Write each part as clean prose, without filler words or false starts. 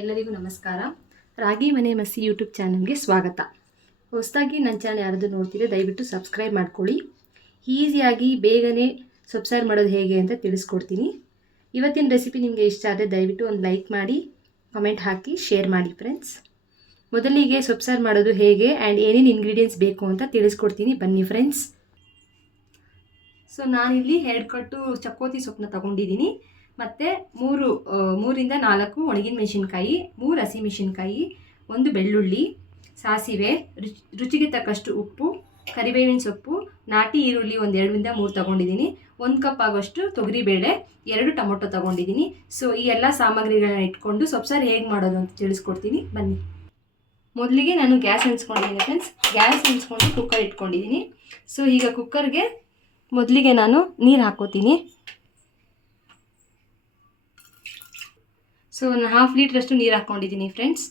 ಎಲ್ಲರಿಗೂ ನಮಸ್ಕಾರ. ರಾಗಿ ಮನೆ ಮಸಿ ಯೂಟ್ಯೂಬ್ ಚಾನಲ್ಗೆ ಸ್ವಾಗತ. ಹೊಸದಾಗಿ ನನ್ನ ಚಾನಲ್ ಯಾರಾದರೂ ನೋಡ್ತಿದ್ರೆ ದಯವಿಟ್ಟು ಸಬ್ಸ್ಕ್ರೈಬ್ ಮಾಡ್ಕೊಳ್ಳಿ. ಈಸಿಯಾಗಿ ಬೇಗನೆ ಸಬ್ಸ್ಕ್ರೈಬ್ ಮಾಡೋದು ಹೇಗೆ ಅಂತ ತಿಳಿಸ್ಕೊಡ್ತೀನಿ. ಇವತ್ತಿನ ರೆಸಿಪಿ ನಿಮಗೆ ಇಷ್ಟ ಆದರೆ ದಯವಿಟ್ಟು ಒಂದು ಲೈಕ್ ಮಾಡಿ, ಕಮೆಂಟ್ ಹಾಕಿ, ಶೇರ್ ಮಾಡಿ ಫ್ರೆಂಡ್ಸ್. ಮೊದಲಿಗೆ ಸಬ್ಸ್ಕ್ರೈಬ್ ಮಾಡೋದು ಹೇಗೆ ಆ್ಯಂಡ್ ಏನೇನು ಇಂಗ್ರೀಡಿಯೆಂಟ್ಸ್ ಬೇಕು ಅಂತ ತಿಳಿಸ್ಕೊಡ್ತೀನಿ, ಬನ್ನಿ ಫ್ರೆಂಡ್ಸ್. ಸೊ ನಾನಿಲ್ಲಿ 2 ಕಟ್ಟು ಚಕ್ಕೋತಿ ಸೊಪ್ಪನ್ನ ತಗೊಂಡಿದ್ದೀನಿ. ಮತ್ತು 3ರಿಂದ 4 ಒಣಗಿನ ಮೆಣಸಿನ್ಕಾಯಿ, 3 ಹಸಿಮೆಣಸಿನ್ಕಾಯಿ, 1 ಬೆಳ್ಳುಳ್ಳಿ, ಸಾಸಿವೆ, ರುಚಿಗೆ ತಕ್ಕಷ್ಟು ಉಪ್ಪು, ಕರಿಬೇವಿನ ಸೊಪ್ಪು, ನಾಟಿ ಈರುಳ್ಳಿ 1 2ರಿಂದ 3 ತಗೊಂಡಿದ್ದೀನಿ, 1 ಕಪ್ ಆಗೋಷ್ಟು ತೊಗರಿಬೇಳೆ, 2 ಟೊಮೊಟೊ ತಗೊಂಡಿದ್ದೀನಿ. ಸೊ ಈ ಎಲ್ಲ ಸಾಮಗ್ರಿಗಳನ್ನ ಇಟ್ಕೊಂಡು ಸೊಪ್ಸಾರು ಹೇಗೆ ಮಾಡೋದು ಅಂತ ತಿಳಿಸ್ಕೊಡ್ತೀನಿ, ಬನ್ನಿ. ಮೊದಲಿಗೆ ನಾನು ಗ್ಯಾಸ್ ಹಂಚ್ಕೊಂಡಿದ್ದೀನಿ ಫ್ರೆಂಡ್ಸ್. ಗ್ಯಾಸ್ ಹಂಚ್ಕೊಂಡು ಕುಕ್ಕರ್ ಇಟ್ಕೊಂಡಿದ್ದೀನಿ. ಸೊ ಈಗ ಕುಕ್ಕರ್ಗೆ ಮೊದಲಿಗೆ ನಾನು ನೀರು ಹಾಕೋತೀನಿ. ಸೊ ನಾನು 1/2 ಲೀಟ್ರಷ್ಟು ನೀರು ಹಾಕ್ಕೊಂಡಿದ್ದೀನಿ ಫ್ರೆಂಡ್ಸ್.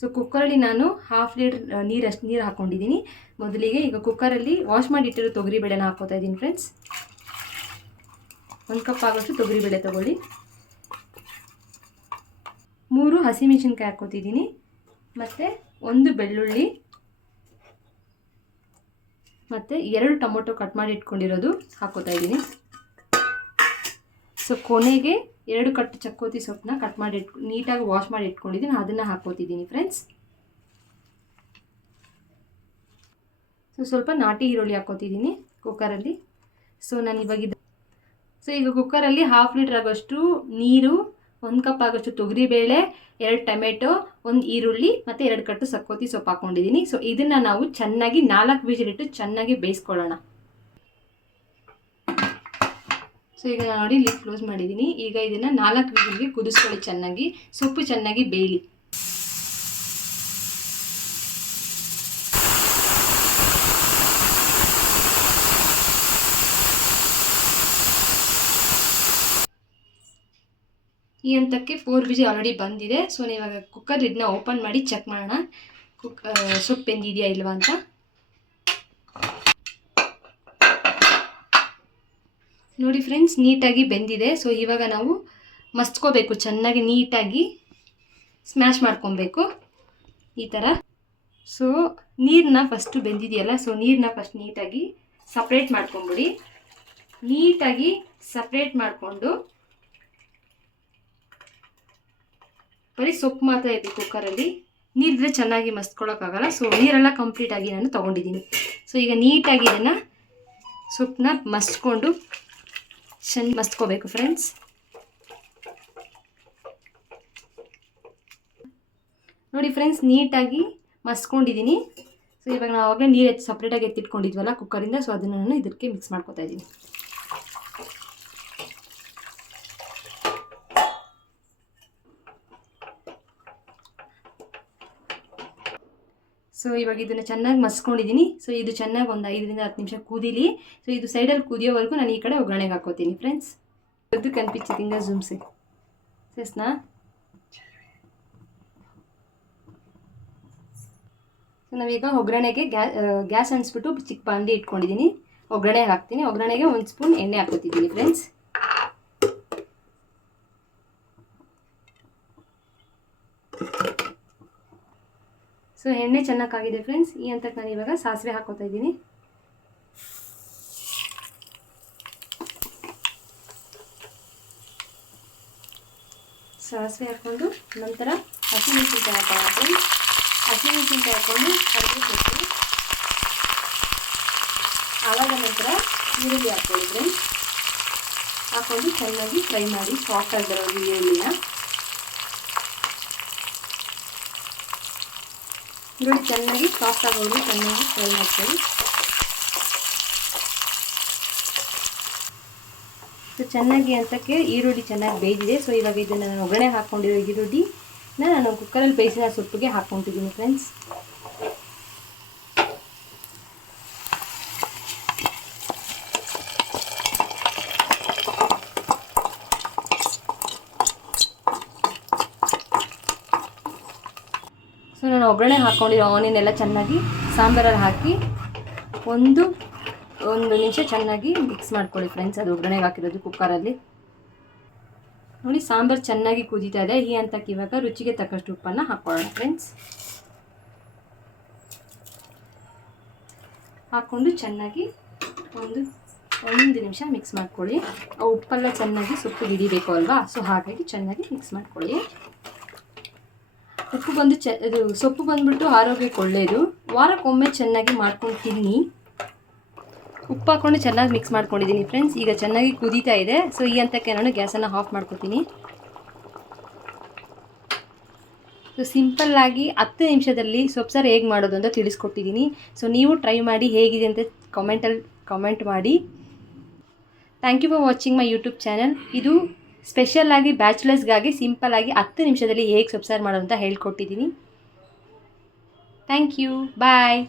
ಸೊ ಕುಕ್ಕರಲ್ಲಿ ನಾನು 1/2 ಲೀಟ್ರ್ ನೀರು ಹಾಕ್ಕೊಂಡಿದ್ದೀನಿ. ಮೊದಲಿಗೆ ಈಗ ಕುಕ್ಕರಲ್ಲಿ ವಾಶ್ ಮಾಡಿ ಇಟ್ಟಿರೋ ತೊಗರಿಬೇಳೆನ ಹಾಕ್ಕೋತಾ ಇದ್ದೀನಿ ಫ್ರೆಂಡ್ಸ್. 1 ಕಪ್ ಆಗೋಷ್ಟು ತೊಗರಿಬೇಳೆ ತೊಗೊಳ್ಳಿ. 3 ಹಸಿಮೆಣಸಿನ್ಕಾಯಿ ಹಾಕ್ಕೋತಿದ್ದೀನಿ. ಮತ್ತು 1 ಬೆಳ್ಳುಳ್ಳಿ ಮತ್ತು 2 ಟೊಮೊಟೊ ಕಟ್ ಮಾಡಿ ಇಟ್ಕೊಂಡಿರೋದು ಹಾಕ್ಕೋತಾ ಇದ್ದೀನಿ. ಸೊ ಕೊನೆಗೆ 2 ಕಟ್ಟು ಚಕ್ಕೋತಿ ಸೊಪ್ಪನ್ನ ಕಟ್ ಮಾಡಿ ನೀಟಾಗಿ ವಾಶ್ ಮಾಡಿ ಇಟ್ಕೊಂಡಿದ್ದೀನಿ, ಅದನ್ನು ಹಾಕ್ಕೋತಿದ್ದೀನಿ ಫ್ರೆಂಡ್ಸ್. ಸೊ ಸ್ವಲ್ಪ ನಾಟಿ ಈರುಳ್ಳಿ ಹಾಕ್ಕೋತಿದ್ದೀನಿ ಕುಕ್ಕರಲ್ಲಿ. ಸೊ ನಾನು ಈಗ ಕುಕ್ಕರಲ್ಲಿ 1/2 ಲೀಟ್ರ್ ಆಗೋಷ್ಟು ನೀರು, 1 ಕಪ್ ಆಗೋಷ್ಟು ತೊಗರಿಬೇಳೆ, 2 ಟೊಮೆಟೊ, 1 ಈರುಳ್ಳಿ ಮತ್ತು 2 ಕಟ್ಟು ಚಕ್ಕೋತಿ ಸೊಪ್ಪು ಹಾಕ್ಕೊಂಡಿದ್ದೀನಿ. ಸೊ ಇದನ್ನು ನಾವು ಚೆನ್ನಾಗಿ 4 ವಿಜಿಲಿಟ್ಟು ಚೆನ್ನಾಗಿ ಬೇಯಿಸ್ಕೊಳ್ಳೋಣ. ಸೊ ಈಗ ನೋಡಿ ಲಿಡ್ ಕ್ಲೋಸ್ ಮಾಡಿದ್ದೀನಿ. ಈಗ ಇದನ್ನು 4 ವಿಜಿಲ್ಗೆ ಕುದಿಸ್ಕೊಳ್ಳಿ ಚೆನ್ನಾಗಿ, ಸೊಪ್ಪು ಚೆನ್ನಾಗಿ ಬೇಯಲಿ. ಈ ಹಂತಕ್ಕೆ 4 ವಿಜಿಲ್ ಆಲ್ರೆಡಿ ಬಂದಿದೆ. ಸೊ ಇವಾಗ ಕುಕ್ಕರ್ ಲಿಡ್ನ ಓಪನ್ ಮಾಡಿ ಚೆಕ್ ಮಾಡೋಣ ಸೊಪ್ಪು ಬೆಂದಿದೆಯಾ ಇಲ್ವಾ ಅಂತ. ನೋಡಿ ಫ್ರೆಂಡ್ಸ್, ನೀಟಾಗಿ ಬೆಂದಿದೆ. ಸೊ ಇವಾಗ ನಾವು ಮಸ್ತ್ಕೋಬೇಕು, ಚೆನ್ನಾಗಿ ನೀಟಾಗಿ ಸ್ಮ್ಯಾಶ್ ಮಾಡ್ಕೊಬೇಕು ಈ ಥರ. ಸೊ ನೀರನ್ನ ಫಸ್ಟು ಬೆಂದಿದೆಯಲ್ಲ, ಸೊ ನೀರನ್ನ ಫಸ್ಟ್ ನೀಟಾಗಿ ಸಪ್ರೇಟ್ ಮಾಡ್ಕೊಂಬಿಡಿ. ನೀಟಾಗಿ ಸಪ್ರೇಟ್ ಮಾಡಿಕೊಂಡು ಬರೀ ಸೊಪ್ಪು ಮಾತ್ರ ಇದೆ ಕುಕ್ಕರಲ್ಲಿ, ನೀರಿದ್ರೆ ಚೆನ್ನಾಗಿ ಮಸ್ತ್ಕೊಳ್ಳೋಕ್ಕಾಗಲ್ಲ. ಸೊ ನೀರೆಲ್ಲ ಕಂಪ್ಲೀಟಾಗಿ ನಾನು ತೊಗೊಂಡಿದ್ದೀನಿ. ಸೊ ಈಗ ನೀಟಾಗಿ ಇದನ್ನು ಸೊಪ್ಪನ್ನ ಮಸ್ತ್ಕೊಂಡು ಮಸ್ತ್ಕೋಬೇಕು ಫ್ರೆಂಡ್ಸ್. ನೋಡಿ ಫ್ರೆಂಡ್ಸ್, ನೀಟಾಗಿ ಮಸ್ತ್ಕೊಂಡಿದ್ದೀನಿ. ಸೊ ಇವಾಗ ನಾವು ಆವಾಗಲೇ ನೀರು ಸಪ್ರೇಟಾಗಿ ಎತ್ತಿಟ್ಕೊಂಡಿದ್ವಲ್ಲ ಕುಕ್ಕರಿಂದ, ಸೊ ಅದನ್ನು ನಾನು ಇದಕ್ಕೆ ಮಿಕ್ಸ್ ಮಾಡ್ಕೊತಾ ಇದ್ದೀನಿ. ಸೊ ಇವಾಗ ಇದನ್ನು ಚೆನ್ನಾಗಿ ಮಸ್ಕೊಂಡಿದ್ದೀನಿ. ಸೊ ಇದು ಚೆನ್ನಾಗಿ ಒಂದು 5ರಿಂದ 10 ನಿಮಿಷ ಕುದೀಲಿ. ಸೊ ಇದು ಸೈಡಲ್ಲಿ ಕುದಿಯೋವರೆಗೂ ನಾನು ಈ ಕಡೆ ಒಗ್ಗರಣೆಗೆ ಹಾಕೋತೀನಿ ಫ್ರೆಂಡ್ಸ್. ಇದು ಕನ್ಪಿಚ್ಚಿಂಗ ಜುಮ್ಸೆ ಸೇಸ್ನಾ. ಸೊ ನಾವೀಗ ಒಗ್ಗರಣೆಗೆ ಗ್ಯಾಸ್ ಅಂಟಿಸ್ಬಿಟ್ಟು ಚಿಕ್ಕ ಬಾಂಡಿ ಇಟ್ಕೊಂಡಿದ್ದೀನಿ, ಒಗ್ಗರಣೆಗೆ ಹಾಕ್ತೀನಿ. ಒಗ್ಗರಣೆಗೆ 1 ಸ್ಪೂನ್ ಎಣ್ಣೆ ಹಾಕೋತಿದ್ದೀನಿ ಫ್ರೆಂಡ್ಸ್. ಸೊ ಎಣ್ಣೆ ಚೆನ್ನಾಗಾಗಿದೆ ಫ್ರೆಂಡ್ಸ್. ಈ ಹಂತಕ್ಕೆ ನಾನು ಇವಾಗ ಸಾಸಿವೆ ಹಾಕೋತಾ ಇದ್ದೀನಿ. ಸಾಸಿವೆ ಹಾಕ್ಕೊಂಡು ನಂತರ ಹಸಿಮೆಣಸಿನ್ಕಾಯಿ ಹಾಕೋಣ. ಹಸಿಮೆಣಸಿನ್ಕಾಯಿ ಹಾಕ್ಕೊಂಡು ಕರಿಬೇವು, ಆವಾಗ ನಂತರ ಈರುಳ್ಳಿ ಹಾಕ್ಕೊಳ್ಳಿ ಫ್ರೆಂಡ್ಸ್. ಹಾಕ್ಕೊಂಡು ಚೆನ್ನಾಗಿ ಫ್ರೈ ಮಾಡಿ ಸಾಫ್ಟ್ ಆಗಿರೋ ಈರುಳ್ಳಿನ. ಈರುಳ್ಳಿ ಚೆನ್ನಾಗಿ ಸಾಫ್ಟ್ ಆಗೋದು ಚೆನ್ನಾಗಿ ಫ್ರೈ ಮಾಡ್ಕೊಳ್ಳಿ. ಸೊ ಚೆನ್ನಾಗಿ ಅಂತಕ್ಕೆ ಈರುಳ್ಳಿ ಚೆನ್ನಾಗಿ ಬೇಯ್ದಿದೆ. ಸೊ ಇವಾಗ ಇದನ್ನು ನಾನು ಒಗ್ಗರಣೆ ಹಾಕ್ಕೊಂಡಿರೋ ಈರುಳ್ಳಿನ ನಾನು ಕುಕ್ಕರಲ್ಲಿ ಬೇಯಿಸಿದ ಸೊಪ್ಪಿಗೆ ಹಾಕ್ಕೊತಿದ್ದೀನಿ ಫ್ರೆಂಡ್ಸ್. ಸೊ ನಾನು ಒಗ್ಗರಣೆ ಹಾಕ್ಕೊಂಡಿರೋ ಆನಿಯನ್ ಎಲ್ಲ ಚೆನ್ನಾಗಿ ಸಾಂಬಾರಲ್ಲಿ ಹಾಕಿ ಒಂದು ನಿಮಿಷ ಚೆನ್ನಾಗಿ ಮಿಕ್ಸ್ ಮಾಡ್ಕೊಳ್ಳಿ ಫ್ರೆಂಡ್ಸ್. ಅದು ಒಗ್ಗರಣೆಗೆ ಹಾಕಿರೋದು ಕುಕ್ಕರಲ್ಲಿ. ನೋಡಿ ಸಾಂಬಾರು ಚೆನ್ನಾಗಿ ಕುದೀತಾ ಇದೆ. ಈ ಹಂತಕ್ಕೆ ಇವಾಗ ರುಚಿಗೆ ತಕ್ಕಷ್ಟು ಉಪ್ಪನ್ನು ಹಾಕ್ಕೊಳ್ಳೋಣ ಫ್ರೆಂಡ್ಸ್. ಹಾಕ್ಕೊಂಡು ಚೆನ್ನಾಗಿ ಒಂದು ನಿಮಿಷ ಮಿಕ್ಸ್ ಮಾಡ್ಕೊಳ್ಳಿ. ಆ ಉಪ್ಪೆಲ್ಲ ಚೆನ್ನಾಗಿ ಸೊಪ್ಪು ಹಿಡಿಬೇಕು ಅಲ್ವಾ, ಸೊ ಹಾಗಾಗಿ ಚೆನ್ನಾಗಿ ಮಿಕ್ಸ್ ಮಾಡ್ಕೊಳ್ಳಿ. ಉಪ್ಪು ಬಂದು ಇದು ಸೊಪ್ಪು ಬಂದುಬಿಟ್ಟು ಆರೋಗ್ಯಕ್ಕೆ ಒಳ್ಳೆಯದು. ವಾರಕ್ಕೊಮ್ಮೆ ಚೆನ್ನಾಗಿ ಮಾಡ್ಕೊಂಡು ತಿನ್ನಿ. ಉಪ್ಪು ಹಾಕ್ಕೊಂಡು ಚೆನ್ನಾಗಿ ಮಿಕ್ಸ್ ಮಾಡ್ಕೊಂಡಿದ್ದೀನಿ ಫ್ರೆಂಡ್ಸ್. ಈಗ ಚೆನ್ನಾಗಿ ಕುದೀತಾ ಇದೆ. ಸೊ ಈ ಹಂತಕ್ಕೆ ನಾನು ಗ್ಯಾಸನ್ನು ಆಫ್ ಮಾಡ್ಕೊತೀನಿ. ಸೊ ಸಿಂಪಲ್ಲಾಗಿ 10 ನಿಮಿಷದಲ್ಲಿ ಸೊಪ್ಪು ಸಾರು ಹೇಗೆ ಮಾಡೋದು ಅಂತ ತಿಳಿಸ್ಕೊಟ್ಟಿದ್ದೀನಿ. ಸೊ ನೀವು ಟ್ರೈ ಮಾಡಿ ಹೇಗಿದೆ ಅಂತ ಕಮೆಂಟ್ ಮಾಡಿ. Thank you for watching my YouTube channel. ಇದು ಸ್ಪೆಷಲಾಗಿ ಬ್ಯಾಚುಲರ್ಸ್ಗಾಗಿ ಸಿಂಪಲ್ಲಾಗಿ 10 ನಿಮಿಷದಲ್ಲಿ ಹೇಗೆ ಸೊಪ್ಪು ಸಾರು ಮಾಡೋದು ಅಂತ ಹೇಳ್ಕೊಟ್ಟಿದ್ದೀನಿ. Thank you, bye.